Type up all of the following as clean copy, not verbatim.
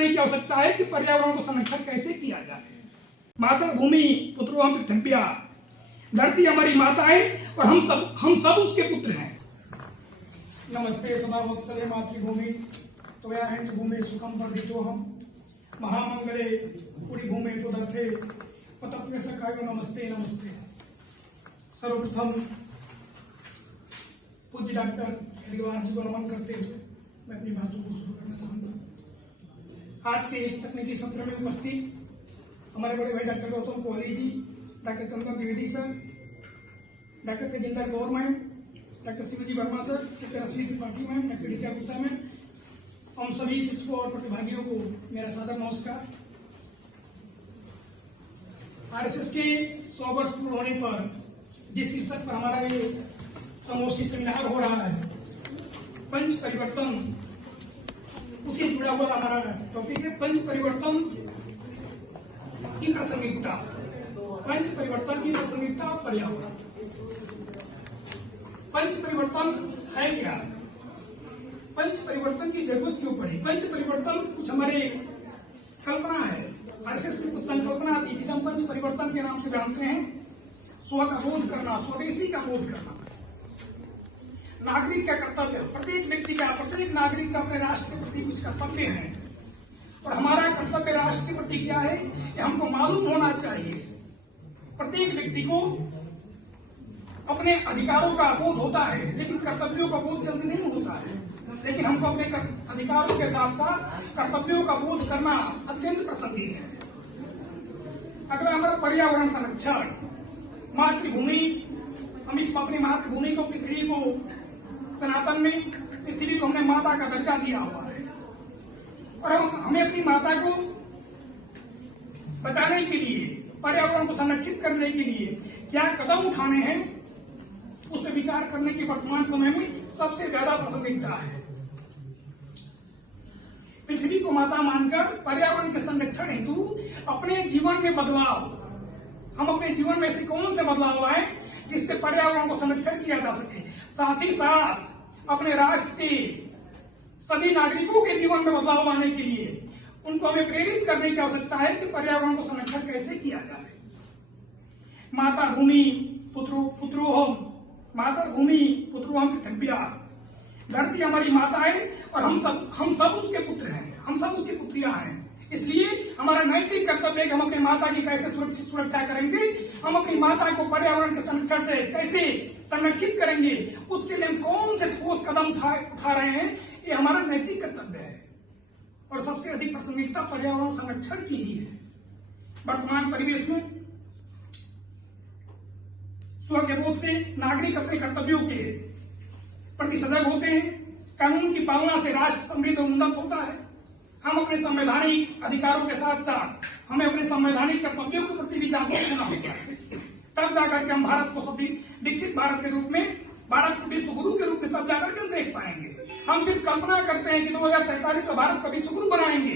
करने की आवश्यकता है कि पर्यावरण को संरक्षण कैसे किया जाए। माता भूमि पुत्रो पृथिव्या, धरती हमारी माता है और हम सब उसके पुत्र हैं। नमस्ते सदा वत्सले मातृभूमि त्वया हिंद भूमि सुखम वर्धितो हम महामंगले पूरी भूमि तो दर्थे पतत्व सखायो नमस्ते नमस्ते। सर्वप्रथम पूज्य डॉक्टर हरिवार जी को नमन करते हुए मैं अपनी बातों को शुरू करना चाहूंगा। आज के इस तकनीकी सत्र में उपस्थित हमारे बड़े भाई doctor Gautam Kohli ji, doctor Chandan Dwivedi sir, doctor Tejinder Gaur ma'am, doctor Shivji Verma sir, doctor Rashmi Tripathi ma'am, doctor Richa Gupta ma'am, हम सभी शिक्षकों और प्रतिभागियों को मेरा सादर नमस्कार। आरएसएस के 100 वर्ष पूर्ण होने पर जिस शीर्षक पर हमारा ये समोष्ठी सेमिनार हो रहा है, पंच परिवर्तन, उसी जुड़ा हुआ हमारा टॉपिक है पंच परिवर्तन की प्रासंगिकता। पंच परिवर्तन की प्रासंगिकता और पर्यावरण। पंच परिवर्तन है क्या? पंच परिवर्तन की जरूरत क्यों पड़ी? पंच परिवर्तन कुछ हमारे कल्पना है, आरएसएस की कुछ संकल्पना थी जिसे हम पंच परिवर्तन के नाम से जानते हैं। स्व का बोध करना, स्वदेशी का बोध करना, नागरिक का कर्तव्य, प्रत्येक व्यक्ति का, प्रत्येक नागरिक का अपने राष्ट्र के प्रति कुछ कर्तव्य है और हमारा कर्तव्य राष्ट्र के प्रति क्या है ये हमको मालूम होना चाहिए। प्रत्येक व्यक्ति को अपने अधिकारों का बोध होता है लेकिन कर्तव्यों का बोध जल्दी नहीं होता है। लेकिन हमको अपने अधिकारों के साथ साथ कर्तव्यों का बोध करना अत्यंत प्रासंगिक है। अगर हमारा पर्यावरण संरक्षण, मातृभूमि, हम इस अपनी मातृभूमि को, पृथ्वी को, सनातन में पृथ्वी को हमने माता का दर्जा दिया हुआ है और हमें अपनी माता को बचाने के लिए, पर्यावरण को संरक्षित करने के लिए क्या कदम उठाने हैं उस पर विचार करने की वर्तमान समय में सबसे ज्यादा प्रासंगिकता है। पृथ्वी को माता मानकर पर्यावरण के संरक्षण हेतु अपने जीवन में बदलाव, हम अपने जीवन में ऐसे कौन से बदलाव लाए जिससे पर्यावरण को संरक्षण किया जा सके, साथ ही साथ अपने राष्ट्र के सभी नागरिकों के जीवन में बदलाव लाने के लिए उनको हमें प्रेरित करने की आवश्यकता है कि पर्यावरण को संरक्षण कैसे किया जाए। माता भूमि पुत्रोहम, माता भूमि पुत्रोहम पृथिव्या, धरती हमारी माता है और हम सब उसके पुत्र हैं, हम सब उसकी पुत्रियां हैं। इसलिए हमारा नैतिक कर्तव्य है कि हम अपनी माता की कैसे सुरक्षा करेंगे, हम अपनी माता को पर्यावरण के संरक्षण से कैसे संरक्षित करेंगे, उसके लिए हम कौन से ठोस कदम उठा रहे हैं, ये हमारा नैतिक कर्तव्य है और सबसे अधिक प्रासंगिकता पर्यावरण संरक्षण की ही है। वर्तमान परिवेश में स्वज्ञबोध से नागरिक अपने कर्तव्यों के प्रति सजग होते हैं। कानून की पालना से राष्ट्र समृद्ध और उन्नत होता है। हम अपने संवैधानिक अधिकारों के साथ साथ हमें अपने संवैधानिक कर्तव्यों के प्रति भी जागरूक होना होता है। तब जाकर के हम भारत को विकसित भारत के रूप में, भारत को विश्व गुरु के रूप में तब जाकर के हम देख पाएंगे। हम सिर्फ कल्पना करते हैं कि 2047 में भारत को विश्व गुरु बनाएंगे,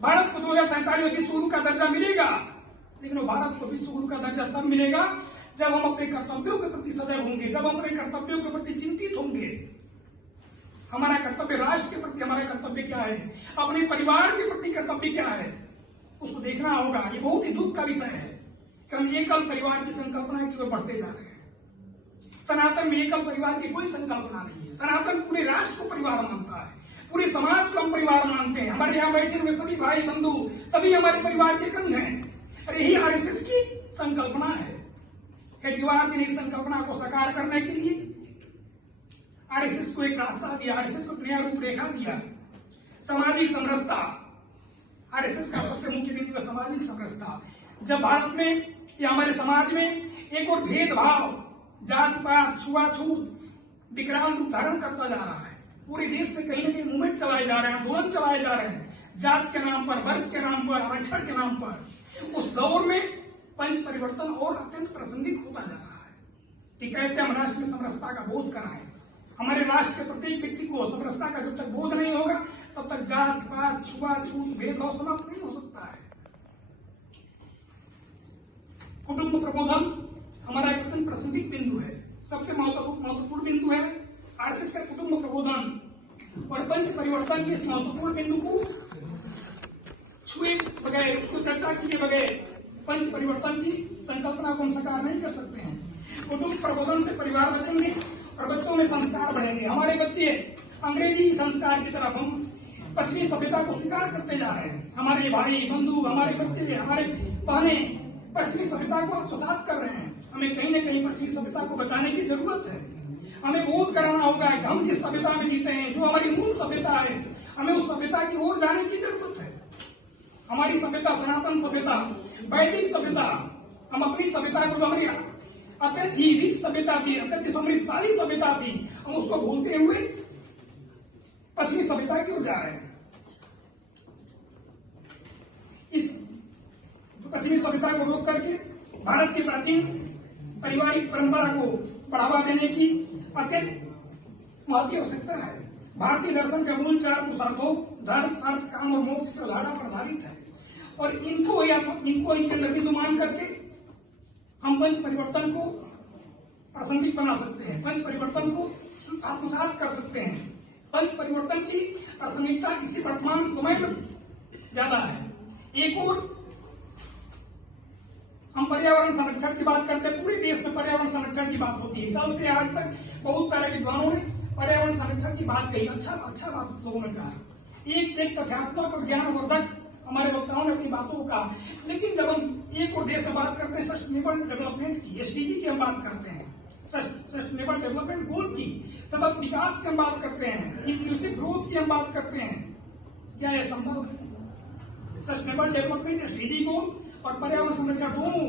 भारत को 2047 में विश्व गुरु का दर्जा मिलेगा, लेकिन वो भारत को विश्व गुरु का दर्जा तब मिलेगा जब हम अपने कर्तव्यों के प्रति सजग होंगे, जब हम अपने कर्तव्यों के प्रति चिंतित होंगे। हमारा कर्तव्य राष्ट्र के प्रति, हमारा कर्तव्य क्या है, अपने परिवार के प्रति कर्तव्य क्या है, उसको देखना होगा। ये बहुत ही दुख का विषय है कि हम एकल परिवार की संकल्पना की ओर बढ़ते जा रहे हैं। सनातन में एकल परिवार की कोई संकल्पना नहीं है। सनातन पूरे राष्ट्र को परिवार मानता है, पूरे समाज को हम परिवार मानते हैं। हमारे यहाँ बैठे हुए सभी भाई बंधु सभी हमारे परिवार के अंग हैं और यही आरएसएस की संकल्पना है। हेडगेवार जी ने इस संकल्पना को साकार करने के लिए आरएसएस को एक रास्ता दिया, आरएसएस को नया रूपरेखा दिया। सामाजिक समरसता, आरएसएस का सबसे मुख्य बिंदु है सामाजिक समरसता। जब भारत में या हमारे समाज में एक और भेदभाव, जाति पात, छुआछूत विकराल रूप धारण करता जा रहा है, पूरे देश में कहीं न कहीं मूवमेंट चलाए जा रहे हैं, आंदोलन चलाए जा रहे हैं, जात के नाम पर, वर्ग के नाम पर, आरक्षण के नाम पर। उस दौर में पंच परिवर्तन और अत्यंत प्रासंगिक होता जा रहा है कि कैसे हम राष्ट्र में समरसता का बोध कराएं। हमारे राष्ट्र के प्रत्येक व्यक्ति को समरसता का जब तक बोध नहीं होगा तब तक जात पात, छुआछूत, भेदभाव समाप्त नहीं हो सकता है। कुटुंब प्रबोधन हमारा एक अत्यंत प्रासंगिक बिंदु है, सबसे महत्वपूर्ण बिंदु है आरएसएस का कुटुंब प्रबोधन। और पंच परिवर्तन के इस महत्वपूर्ण बिंदु को बगैर, उसको चर्चा किए बगैर पंच परिवर्तन की संकल्पना को हम साकार नहीं कर सकते हैं। कुटुंब प्रबोधन से परिवार बचेंगे और बच्चों में संस्कार बढ़ेंगे। हमारे बच्चे अंग्रेजी संस्कार की तरफ, हम पश्चिमी सभ्यता को स्वीकार करते जा रहे हैं। हमारे भाई बंधु, हमारे बच्चे, हमारे बहने पश्चिमी सभ्यता को आत्मसात कर रहे हैं। हमें कहीं न कहीं पश्चिमी सभ्यता को बचाने की जरूरत है। हमें बोध कराना होगा कि हम जिस सभ्यता में जीते हैं, जो हमारी मूल सभ्यता है, हमें उस सभ्यता की ओर जाने की जरूरत है। हमारी सभ्यता सनातन सभ्यता, वैदिक सभ्यता, हम अपनी सभ्यता को, जो हमारी अत्यंत ही रिच सभ्यता थी, अत्यंत समृद्धशाली सभ्यता थी, हम उसको भूलते हुए पश्चिमी सभ्यता की ओर जा रहे हैं। इस पश्चिमी सभ्यता को रोक करके भारत की प्राचीन पारिवारिक परंपरा को बढ़ावा देने की अत्यंत महत्व आवश्यकता है। भारतीय दर्शन के मूल 4 पुरुषार्थों धर्म, अर्थ, काम और मोक्ष की अवधारणा पर आधारित है और इनको इनके अंदर विद्यमान करके हम पंच परिवर्तन को प्रासंगिक बना सकते हैं, पंच परिवर्तन को आत्मसात कर सकते हैं। पंच परिवर्तन की प्रासंगिकता इसी वर्तमान समय में ज्यादा है। एक और हम पर्यावरण संरक्षण की बात करते हैं, पूरे देश में पर्यावरण संरक्षण की बात होती है। कल से आज तक बहुत सारे विद्वानों ने पर्यावरण संरक्षण की बात कही, अच्छा बात लोगों ने कहा। एक से एक तथ्यात्मक और ज्ञानवर्धक हमारे वक्ताओं ने अपनी बातों को कहा। लेकिन जब हम एक और देश में बात करते हैं सस्टेनेबल डेवलपमेंट की, SDG की हम बात करते हैं, सस्टेनेबल डेवलपमेंट गोल की, सतत विकास की हम बात करते हैं, इंक्लूसिव ग्रोथ की हम बात करते हैं, क्या यह संभव है? सस्टेनेबल डेवलपमेंट, SDG गोल और पर्यावरण संरक्षण दोनों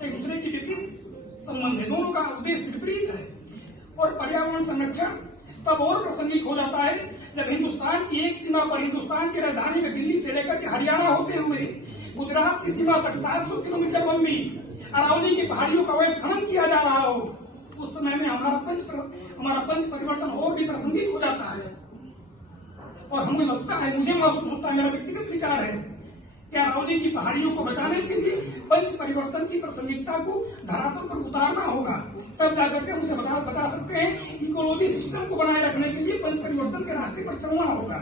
एक दूसरे की विपरीत संबंध है, दोनों का उद्देश्य विपरीत है। और पर्यावरण संरक्षण तब और प्रासंगिक हो जाता है जब हिंदुस्तान की एक सीमा पर, हिंदुस्तान की राजधानी में दिल्ली से लेकर के हरियाणा होते हुए गुजरात की सीमा तक 700 किलोमीटर लंबी अरावली की पहाड़ियों का अवैध खनन किया जा रहा हो। उस समय में हमारा पंच परिवर्तन और भी प्रासंगिक हो जाता है। और हमें लगता है, मुझे महसूस होता है, मेरा व्यक्तिगत विचार है कि अरावली की पहाड़ियों को बचाने के लिए पंच परिवर्तन की प्रासंगिकता को धरातल पर उतारना होगा, तब जाकर के उसे बचा सकते हैं। इकोलॉजी सिस्टम को बनाए रखने के लिए पंच परिवर्तन के रास्ते पर चलना होगा।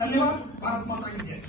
धन्यवाद। भारत माता की जय।